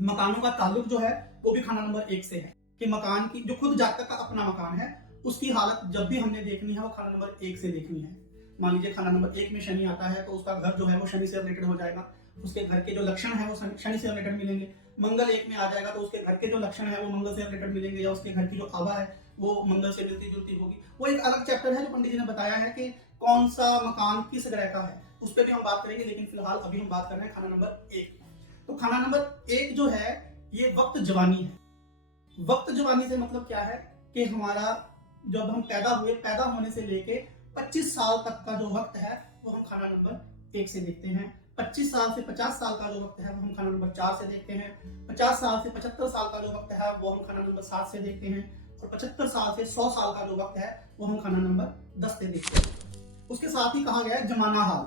मकानों का ताल्लुक जो है वो भी खाना नंबर 1 से है कि मकान की जो खुद जातक का अपना मकान है उसकी हालत जब भी हमने देखनी है वो खाना नंबर 1 से देखनी है। मान लीजिए खाना नंबर 1 में शनि आता है तो उसका घर जो है वो शनि से रिलेटेड हो जाएगा, उसके घर के जो लक्षण है वो शनि से रिलेटेड मिलेंगे। मंगल 1 में आ जाएगा तो उसके घर के जो लक्षण है वो मंगल से रिलेटेड मिलेंगे, या उसके घर की जो आभा है वो मंगल से मिलती जुलती होगी। वो एक अलग चैप्टर है जो पंडित जी ने बताया है कि कौन सा मकान किस ग्रह का है, उस पर भी हम बात करेंगे, लेकिन फिलहाल अभी हम बात कर रहे हैं खाना नंबर 1। तो खाना नंबर 1 जो है ये वक्त जवानी है। वक्त जवानी से मतलब क्या है कि हमारा जब हम पैदा हुए, पैदा होने से लेके 25 साल तक का जो वक्त है वो हम खाना नंबर 1 से देखते हैं। 25 साल से 50 साल का जो वक्त है वो हम खाना नंबर 4 से देखते हैं। 50 साल से 75 साल का जो वक्त है वो हम खाना नंबर 7 से देखते हैं। और 75 साल से 100 साल का जो वक्त है वो हम खाना नंबर 10 से देखते हैं। उसके साथ ही कहा गया है जमाना हाल,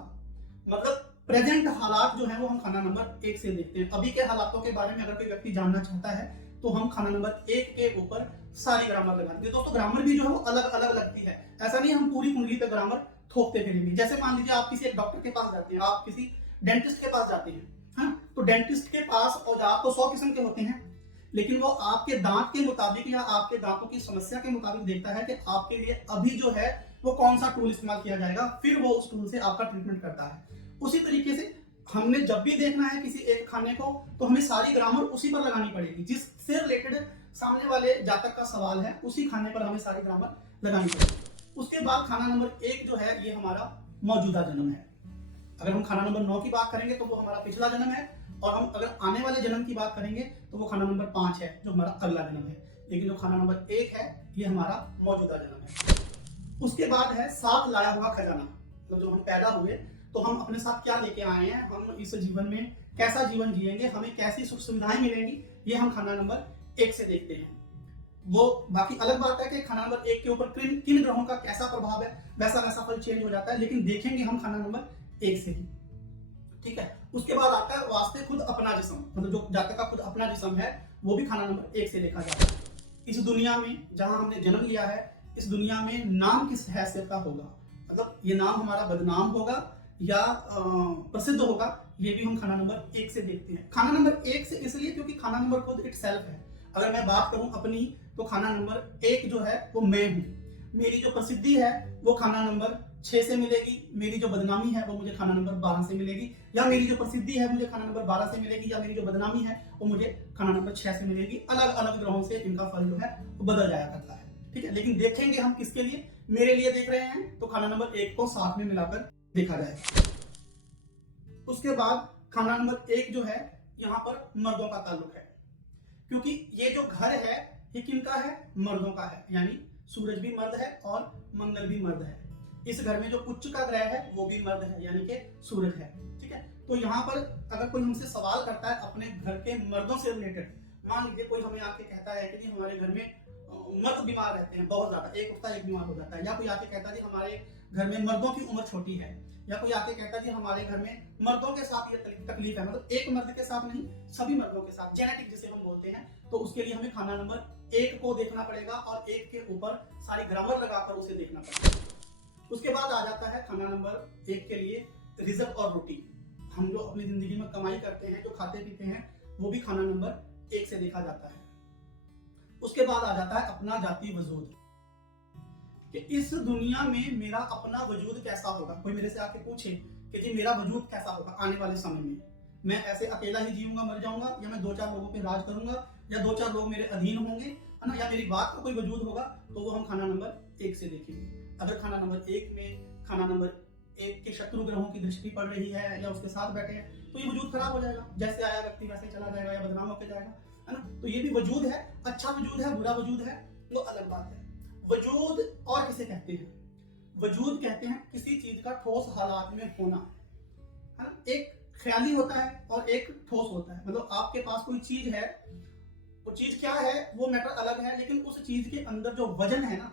मतलब प्रेजेंट हालात जो है वो हम खाना नंबर 1 से देखते हैं। अभी के हालातों के बारे में अगर कोई व्यक्ति जानना चाहता है तो हम खाना नंबर 1 के ऊपर सारी ग्रामर लगाएंगे। दोस्तों ग्रामर भी जो है वो अलग अलग लगती है, ऐसा नहीं हम पूरी कुंडली पे ग्रामर थोपते फिरेंगे। जैसे मान लीजिए आप किसी एक डॉक्टर के पास जाते हैं, आप किसी डेंटिस्ट के पास जाते हैं, हाँ, तो डेंटिस्ट के पास औजार तो 100 किस्म के होते हैं, लेकिन वो आपके दांत के मुताबिक या आपके दांतों की समस्या के मुताबिक देखता है कि आपके लिए अभी जो है वो कौन सा टूल इस्तेमाल किया जाएगा, फिर वो उस टूल से आपका ट्रीटमेंट करता है। उसी तरीके से हमने जब भी देखना है किसी एक खाने को तो हमें सारी ग्रामर उसी पर लगानी पड़ेगी, जिससे रिलेटेड सामने वाले जातक का सवाल है उसी खाने पर हमें सारी ग्रामर लगानी पड़ेगी। उसके बाद खाना नंबर 1 जो है ये हमारा मौजूदा जन्म है। अगर हम खाना नंबर 9 की बात करेंगे तो वो हमारा पिछला जन्म है, और हम अगर आने वाले जन्म की बात करेंगे तो वो खाना नंबर 5 है जो हमारा अगला जन्म है। लेकिन जो खाना नंबर 1 है ये हमारा मौजूदा जन्म है। उसके बाद है साथ लाया हुआ खजाना, मतलब जो हम पैदा हुए तो हम अपने साथ क्या लेके आए हैं, हम इस जीवन में कैसा जीवन जिएंगे, हमें कैसी सुख सुविधाएं मिलेंगी, ये हम खाना नंबर 1 से देखते हैं। वो बाकी अलग बात है कि खाना नंबर 1 के ऊपर किन ग्रहों का कैसा प्रभाव है, वैसा वैसा फल चेंज हो जाता है, लेकिन देखेंगे हम खाना नंबर 1 से ही। ठीक है। उसके बाद आता है वास्ते खुद अपना जिस्म, मतलब जो जातक का खुद अपना जिस्म है वो भी खाना नंबर 1 से देखा जाता है। इस दुनिया में जहां हमने जन्म लिया है, इस दुनिया में नाम किस हैसियत का होगा, मतलब ये नाम हमारा बदनाम होगा या प्रसिद्ध होगा, ये भी हम खाना नंबर 1 से देखते हैं। खाना नंबर 1 से इसलिए क्योंकि खाना नंबर खुद इट सेल्फ है। अगर मैं बात करूं अपनी तो खाना नंबर 1 जो है वो मैं हूं। मेरी जो प्रसिद्धि है वो खाना नंबर 6 से मिलेगी, मेरी जो बदनामी है वो मुझे खाना नंबर 12 से मिलेगी, या मेरी जो प्रसिद्धि है मुझे खाना नंबर 12 से मिलेगी, या मेरी जो बदनामी है वो मुझे खाना नंबर 6 से मिलेगी। अलग अलग ग्रहों से इनका फल जो है वो बदल जाया करता है। ठीक है, लेकिन देखेंगे हम किसके लिए, मेरे लिए देख रहे हैं तो खाना नंबर 1 को साथ में मिलाकर देखा जाएगा। उसके बाद खाना नंबर 1 जो है यहाँ पर मर्दों का ताल्लुक है, क्योंकि ये जो घर है ये किनका है, मर्दों का है, यानी सूरज भी मर्द है और मंगल भी मर्द है। इस घर में जो उच्च का ग्रह है वो भी मर्द है, यानी कि सूरज है। ठीक है, तो यहाँ पर अगर कोई हमसे सवाल करता है अपने घर के मर्दों से रिलेटेड, मान लीजिए कोई हमें आके कहता है कि हमारे घर में मर्द बीमार रहते हैं बहुत ज्यादा, एक उठता एक बीमार हो जाता है, या कोई आके कहता है जी हमारे घर में मर्दों की उम्र छोटी है, या कोई आके कहता है जी हमारे घर में मर्दों के साथ ये तकलीफ है, मतलब एक मर्द के साथ नहीं सभी मर्दों के साथ, जेनेटिक जिसे हम बोलते हैं, तो उसके लिए हमें खाना नंबर 1 को देखना पड़ेगा और 1 के ऊपर सारी ग्रामर लगाकर उसे देखना पड़ेगा। उसके बाद आ जाता है खाना नंबर 1 के लिए रिजक और रोटी। हम जो अपनी जिंदगी में कमाई करते हैं, जो खाते पीते हैं, वो भी खाना नंबर 1 से देखा जाता है। उसके बाद आ जाता है अपना जाति वजूद, कि इस दुनिया में मेरा अपना वजूद कैसा होगा। कोई मेरे से आके पूछे कि जी मेरा वजूद कैसा होगा आने वाले समय में, मैं ऐसे अकेला ही जीऊंगा मर जाऊंगा, या मैं 2-4 लोगों पे राज करूंगा, या 2-4 लोग मेरे अधीन होंगे, है ना, या मेरी बात का कोई वजूद होगा, तो वो हम खाना नंबर 1 से देखेंगे। अगर खाना नंबर 1 में खाना नंबर 1 के शत्रु ग्रहों की दृष्टि पड़ रही है या उसके साथ बैठे हैं तो ये वजूद खराब हो जाएगा, जैसे आया व्यक्ति वैसे चला जाएगा या बदनाम होकर जाएगा, है ना। तो ये भी वजूद है, अच्छा वजूद है, बुरा वजूद है, वो अलग बात है। वजूद और किसे कहते हैं, वजूद कहते हैं किसी चीज का ठोस हालात में होना, है ना। एक ख्याली होता है और एक ठोस होता है, मतलब आपके पास कोई चीज है, वो चीज क्या है वो मैटर अलग है, लेकिन उस चीज के अंदर जो वजन है ना,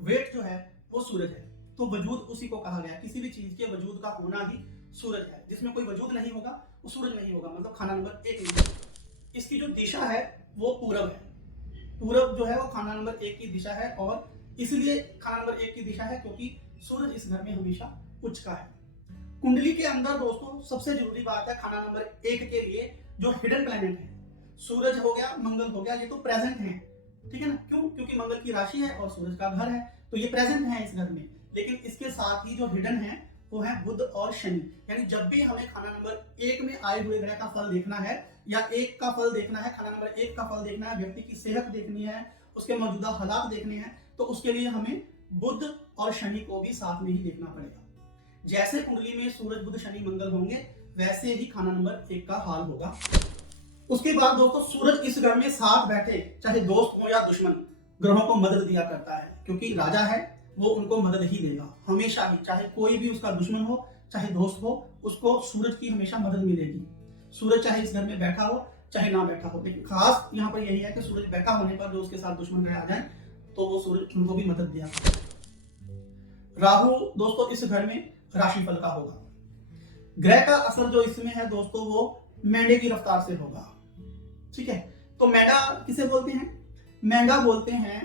वेट जो है वो सूरज है, तो वजूद उसी को कहा गया। किसी भी चीज के वजूद का होना ही सूरज है, जिसमें कोई वजूद नहीं होगा वो सूरज नहीं होगा, मतलब खाना नंबर 1 नहीं। इसकी जो दिशा है वो पूरब है, पूरब जो है वो खाना नंबर 1 की दिशा है, और इसलिए खाना नंबर 1 की दिशा है क्योंकि सूरज इस घर में हमेशा उच्च का है। कुंडली के अंदर दोस्तों सबसे जरूरी बात है खाना नंबर 1 के लिए जो हिडन प्लैनेट है, सूरज हो गया, मंगल हो गया, ये तो प्रेजेंट है, ठीक है ना। क्यों? क्योंकि मंगल की राशि है और सूरज का घर है, तो ये प्रेजेंट है इस घर में। लेकिन इसके साथ ही जो हिडन है वो है बुध और शनि। यानी जब भी हमें खाना नंबर 1 में आए हुए ग्रह का फल देखना है या एक का फल देखना है, खाना नंबर 1 का फल देखना है, व्यक्ति की सेहत देखनी है, उसके मौजूदा हालात देखने हैं, तो उसके लिए हमें बुध और शनि को भी साथ में ही देखना पड़ेगा। जैसे कुंडली में सूरज बुध शनि मंगल होंगे वैसे ही खाना नंबर 1 का हाल होगा। उसके बाद दोस्तों सूरज इस घर में साथ बैठे, चाहे दोस्त हो या दुश्मन, ग्रहों को मदद दिया करता है, क्योंकि राजा है वो उनको मदद ही देगा हमेशा ही। चाहे कोई भी उसका दुश्मन हो चाहे दोस्त हो, उसको सूरज की हमेशा मदद मिलेगी। सूरज चाहे इस घर में बैठा हो चाहे ना बैठा हो, लेकिन खास यहाँ पर यही है कि सूरज बैठा होने पर जो उसके साथ दुश्मन ग्रह आ जाए तो वो सूरज उनको भी मदद दिया। राहु दोस्तों इस घर में राशिफल का होगा। ग्रह का असर जो इसमें है दोस्तों वो मेंढे की रफ्तार से होगा, ठीक है। तो मेंढा किसे बोलते हैं? मेंढा बोलते हैं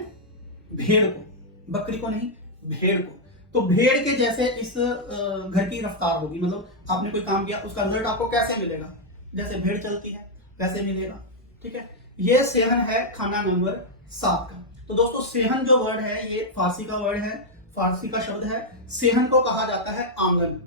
भेड़ को, बकरी को नहीं, भेड़ को। तो भेड़ के जैसे इस घर की रफ्तार होगी, मतलब आपने कोई काम किया उसका रिजल्ट आपको कैसे मिलेगा, जैसे भेड़ चलती है वैसे मिलेगा, ठीक है। ये सेहन है खाना नंबर 7 का। तो दोस्तों सेहन जो वर्ड है ये फारसी का वर्ड है, फारसी का शब्द है। सेहन को कहा जाता है आंगन।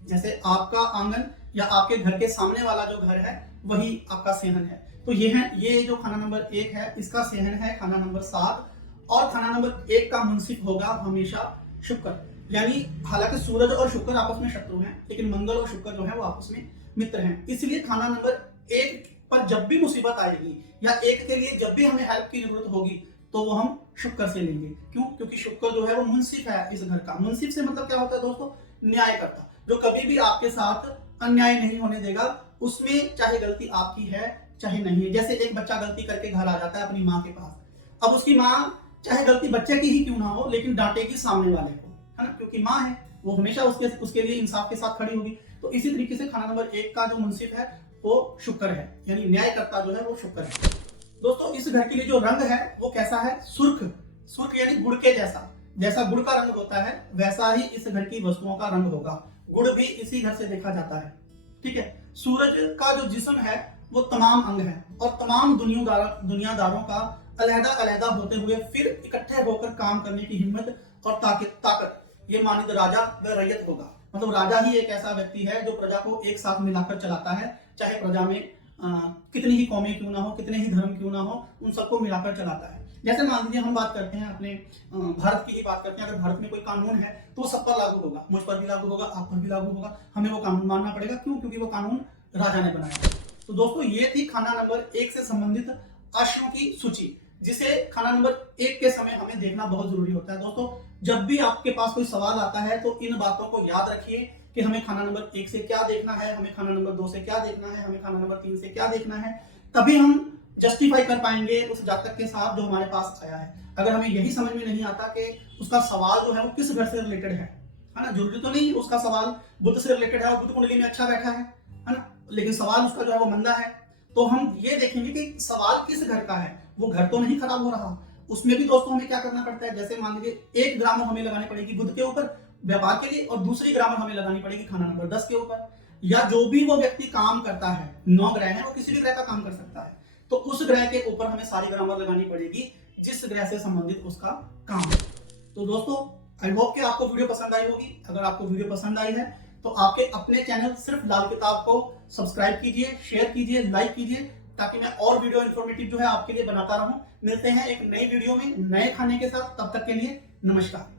जैसे आपका आंगन या आपके घर के सामने वाला जो घर है वही आपका सेहन है। तो ये जो खाना नंबर 1 है इसका सेहन है खाना नंबर 7, और खाना नंबर 1 का मुंसिफ होगा हमेशा शुक्र। यानी हालांकि सूरज और शुक्र आपस में शत्रु हैं, लेकिन मंगल और शुक्र जो है वो आपस में मित्र हैं। इसलिए खाना नंबर 1 पर जब भी मुसीबत आएगी या 1 के लिए जब भी हमें हेल्प की जरूरत होगी तो वो हम शुक्र से लेंगे। क्यों? क्योंकि शुक्र जो है वो मुंसिफ है इस घर का। मुंसिफ से मतलब क्या होता है दोस्तों? न्याय करता, जो कभी भी आपके साथ अन्याय नहीं होने देगा, उसमें चाहे गलती आपकी है चाहे नहीं है। जैसे एक बच्चा गलती करके घर आ जाता है अपनी माँ के पास, अब उसकी माँ चाहे गलती बच्चे की ही क्यों ना हो लेकिन डांटेगी सामने वाले को, है ना, क्योंकि माँ है वो हमेशा उसके लिए इंसाफ के साथ खड़ी होगी। तो इसी तरीके से खाना नंबर 1 का जो मुंसिफ है वो शुक्र है, यानी न्यायकर्ता जो है वो शुक्र है। दोस्तों इस घर के लिए जो रंग है वो कैसा है? सुर्ख। सुर्ख यानी गुड़ के जैसा गुड़ का रंग होता है वैसा ही इस घर की वस्तुओं का रंग होगा। गुड़ भी इसी घर से देखा जाता है, ठीक है। सूरज का जो जिस्म है वो तमाम अंग है, और तमाम दुनियादारों का अलग-अलग होते हुए फिर इकट्ठे होकर काम करने की हिम्मत और ताकत ये मानिंद राजा व रैयत होगा। मतलब राजा ही एक ऐसा व्यक्ति है जो प्रजा को एक साथ मिलाकर चलाता है, चाहे प्रजा में कितनी ही कौमें क्यों ना हो, कितने ही धर्म क्यों ना हो, उन सबको मिलाकर चलाता है। जैसे मान लीजिए हम बात करते हैं अपने भारत की ही बात करते हैं, अगर भारत में कोई कानून है तो वो सब पर लागू होगा, मुझ पर भी लागू होगा, आप पर भी लागू होगा, हमें वो कानून मानना पड़ेगा। क्यों? क्योंकि वो कानून राजा ने बनाया। तो दोस्तों ये थी खाना नंबर 1 से संबंधित अश्वों की सूची, जिसे खाना नंबर 1 के समय हमें देखना बहुत जरूरी होता है। दोस्तों जब भी आपके पास कोई सवाल आता है तो इन बातों को याद रखिए कि हमें खाना नंबर 1 से क्या देखना है, हमें खाना नंबर 2 से क्या देखना है, हमें खाना नंबर 3 से क्या देखना है, तभी हम जस्टिफाई कर पाएंगे उस जातक के साथ जो हमारे पास आया है। अगर हमें यही समझ में नहीं आता कि उसका सवाल जो है वो किस घर से रिलेटेड है ना, जरूरी तो नहीं उसका सवाल बुध से रिलेटेड है और बुध कुंडली में अच्छा बैठा है ना, लेकिन सवाल उसका जो है वो मंदा है, तो हम ये देखेंगे कि सवाल किस घर का है, वो घर तो नहीं खराब हो रहा। उसमें भी दोस्तों हमें क्या करना पड़ता है, जैसे मान लीजिए एक ग्रामर हमें लगानी पड़ेगी बुध के ऊपर व्यापार के लिए, और दूसरी ग्रामर हमें लगानी पड़ेगी खाना नंबर 10 के ऊपर, या जो भी वो व्यक्ति काम करता है, 9 ग्रह है, वो किसी भी ग्रह का काम कर सकता है, तो उस ग्रह के ऊपर हमें सारी ग्रामर लगानी पड़ेगी जिस ग्रह से संबंधित उसका काम है। तो दोस्तों आई होप कि आपको वीडियो पसंद आई होगी। अगर आपको वीडियो पसंद आई है तो आपके अपने चैनल सिर्फ लाल किताब को सब्सक्राइब कीजिए, शेयर कीजिए, लाइक कीजिए, ताकि मैं और वीडियो इन्फॉर्मेटिव जो है आपके लिए बनाता रहूं। मिलते हैं एक नई वीडियो में नए खाने के साथ, तब तक के लिए नमस्कार।